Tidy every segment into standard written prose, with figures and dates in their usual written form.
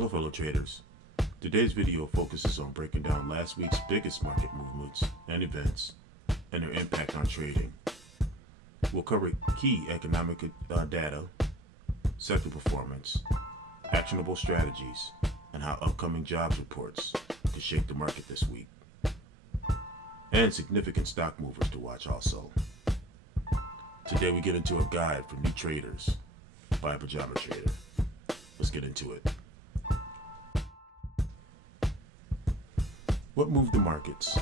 Hello fellow traders. Today's video focuses on breaking down last week's biggest market movements and events and their impact on trading. We'll cover key economic data, sector performance, actionable strategies, and how upcoming jobs reports could shape the market this week. And significant stock movers to watch also. Today we get into a guide for new traders by Pajama Trader. Let's get into it. What moved the markets?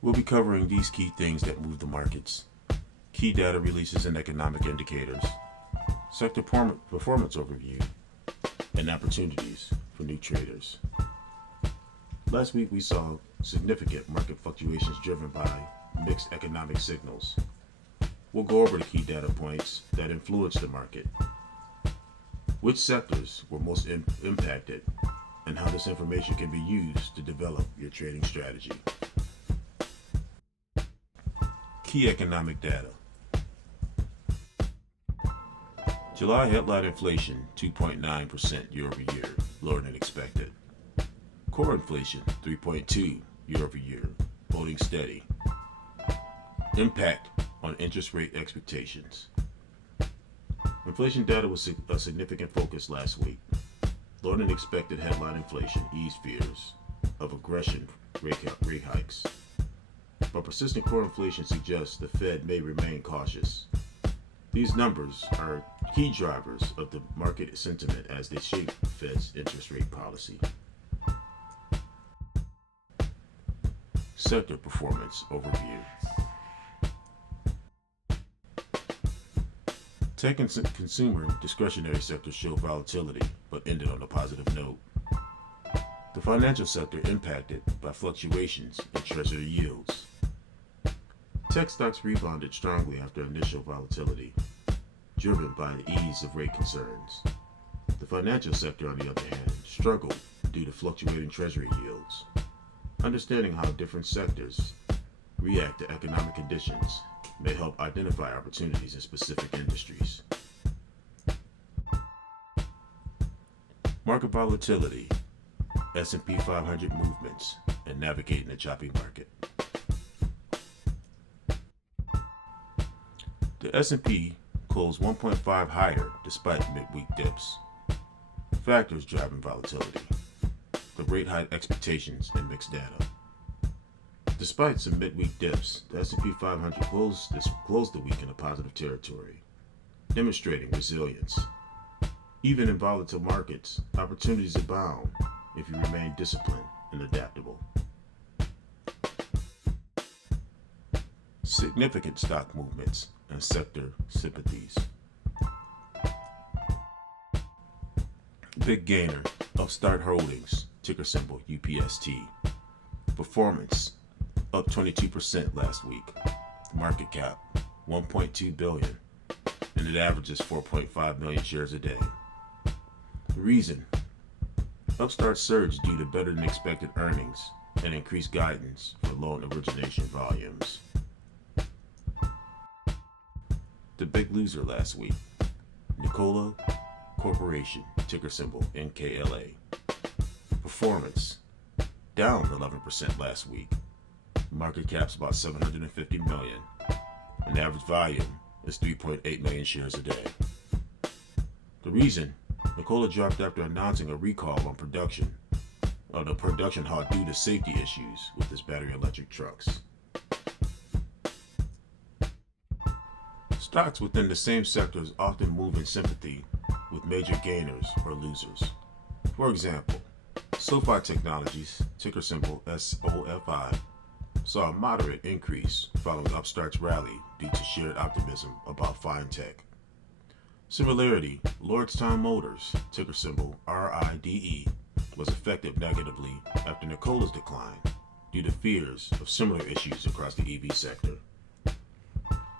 We'll be covering these key things that move the markets: key data releases and economic indicators, sector performance overview, and opportunities for new traders. Last week we saw significant market fluctuations driven by mixed economic signals. We'll go over the key data points that influenced the market, which sectors were most impacted, and how this information can be used to develop your trading strategy. Key economic data. July headline inflation 2.9% year over year, lower than expected. Core inflation 3.2% year over year, holding steady. Impact on interest rate expectations. Inflation data was a significant focus last week. Lower than expected headline inflation eased fears of aggression rate hikes, but persistent core inflation suggests the Fed may remain cautious. These numbers are key drivers of the market sentiment as they shape the Fed's interest rate policy. Sector performance overview. Tech and consumer discretionary sectors showed volatility, but ended on a positive note. The financial sector impacted by fluctuations in treasury yields. Tech stocks rebounded strongly after initial volatility, driven by the ease of rate concerns. The financial sector, on the other hand, struggled due to fluctuating treasury yields. Understanding how different sectors react to economic conditions may help identify opportunities in specific industries. Market volatility, S&P 500 movements, and navigating a choppy market. The S&P closed 1.5 higher despite midweek dips. Factors driving volatility: the rate hike expectations and mixed data. Despite some midweek dips, the S&P 500 closed the week in a positive territory, demonstrating resilience. Even in volatile markets, opportunities abound if you remain disciplined and adaptable. Significant stock movements and sector sympathies. Big gainer, Upstart Holdings, ticker symbol UPST. Performance, up 22% last week. Market cap, $1.2 billion, and it averages 4.5 million shares a day. The reason: Upstart surged due to better than expected earnings and increased guidance for loan origination volumes. The big loser last week, Nikola Corporation, ticker symbol NKLA. Performance, down 11% last week. Market cap's about 750 million, and average volume is 3.8 million shares a day. The reason: Nikola dropped after announcing a recall on the production halt due to safety issues with its battery electric trucks. Stocks within the same sectors often move in sympathy with major gainers or losers. For example, SoFi Technologies, ticker symbol SOFI, saw a moderate increase following Upstart's rally due to shared optimism about fintech. Similarly, Lordstown Motors, ticker symbol RIDE, was affected negatively after Nikola's decline due to fears of similar issues across the EV sector.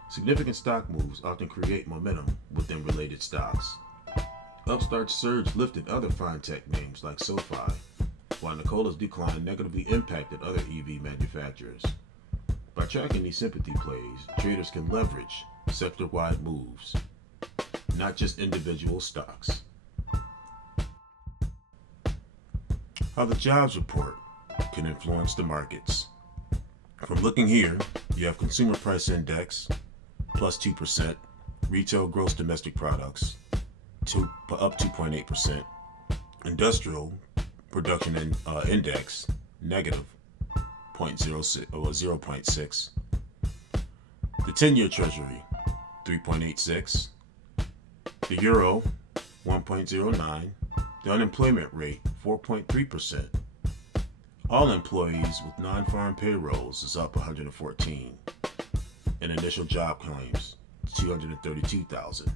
Significant stock moves often create momentum within related stocks. Upstart's surge lifted other fintech names like SoFi, while Nikola's decline negatively impacted other EV manufacturers. By tracking these sympathy plays, traders can leverage sector-wide moves. not just individual stocks. How the jobs report can influence the markets. From looking here, you have Consumer Price Index, plus 2%, Retail Gross Domestic Products, up 2.8%, Industrial Production Index, negative 0.6, the 10-year Treasury, 3.86, the Euro, 1.09, the unemployment rate, 4.3%. All employees with non-farm payrolls is up 114, and initial job claims, 232,000.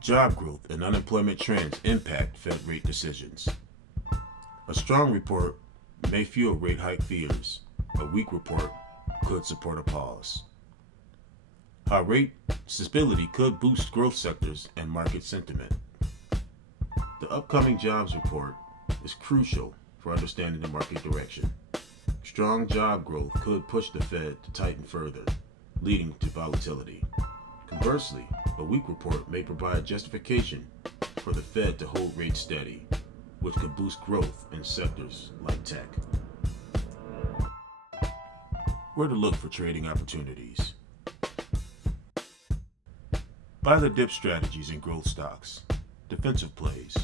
Job growth and unemployment trends impact Fed rate decisions. A strong report may fuel rate hike fears. A weak report could support a pause. How rate stability could boost growth sectors and market sentiment. The upcoming jobs report is crucial for understanding the market direction. Strong job growth could push the Fed to tighten further, leading to volatility. Conversely, a weak report may provide justification for the Fed to hold rates steady, which could boost growth in sectors like tech. Where to look for trading opportunities. Buy the dip strategies in growth stocks. Defensive plays.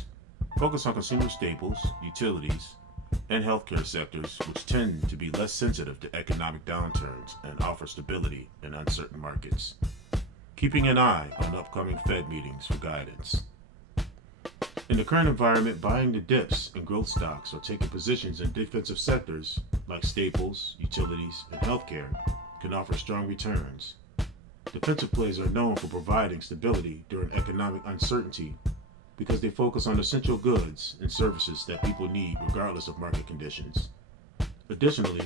Focus on consumer staples, utilities, and healthcare sectors, which tend to be less sensitive to economic downturns and offer stability in uncertain markets. Keeping an eye on upcoming Fed meetings for guidance. In the current environment, buying the dips in growth stocks or taking positions in defensive sectors like staples, utilities, and healthcare can offer strong returns. Defensive plays are known for providing stability during economic uncertainty because they focus on essential goods and services that people need regardless of market conditions. Additionally,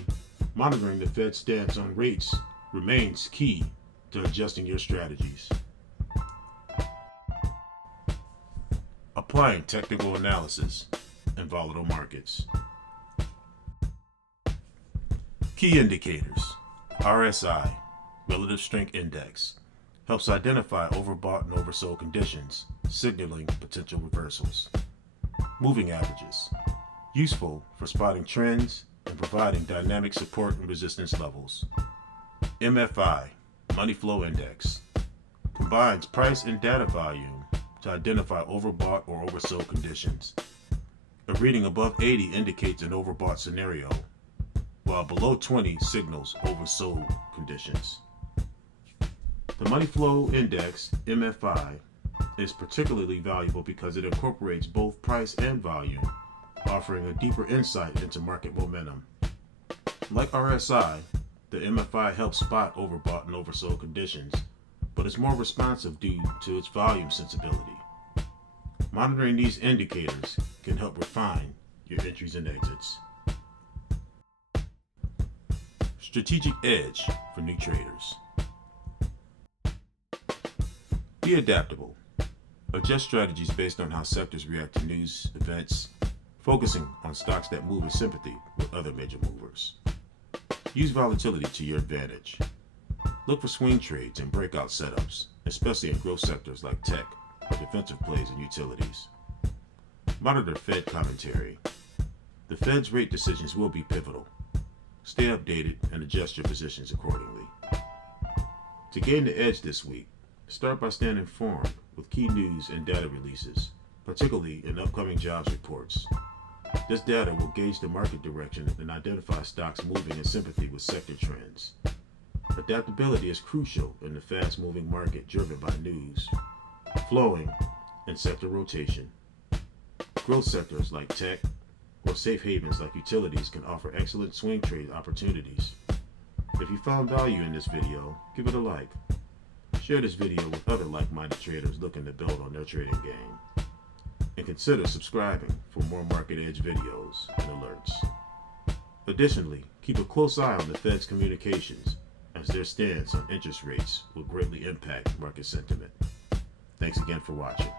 monitoring the Fed's stance on rates remains key to adjusting your strategies. Applying technical analysis in volatile markets. Key indicators. RSI, Relative Strength Index, helps identify overbought and oversold conditions, signaling potential reversals. Moving averages, useful for spotting trends and providing dynamic support and resistance levels. MFI, Money Flow Index, combines price and data volume to identify overbought or oversold conditions. A reading above 80 indicates an overbought scenario, while below 20 signals oversold conditions. The Money Flow Index, MFI, is particularly valuable because it incorporates both price and volume, offering a deeper insight into market momentum. Like RSI, the MFI helps spot overbought and oversold conditions, but is more responsive due to its volume sensibility. Monitoring these indicators can help refine your entries and exits. Strategic edge for new traders. Be adaptable. Adjust strategies based on how sectors react to news, events, focusing on stocks that move in sympathy with other major movers. Use volatility to your advantage. Look for swing trades and breakout setups, especially in growth sectors like tech or defensive plays and utilities. Monitor Fed commentary. The Fed's rate decisions will be pivotal. Stay updated and adjust your positions accordingly. To gain the edge this week, start by staying informed with key news and data releases, particularly in upcoming jobs reports. This data will gauge the market direction and identify stocks moving in sympathy with sector trends. Adaptability is crucial in the fast-moving market driven by news, flowing, and sector rotation. Growth sectors like tech or safe havens like utilities can offer excellent swing trade opportunities. If you found value in this video, give it a like. Share this video with other like-minded traders looking to build on their trading game. And consider subscribing for more Market Edge videos and alerts. Additionally, keep a close eye on the Fed's communications, as their stance on interest rates will greatly impact market sentiment. Thanks again for watching.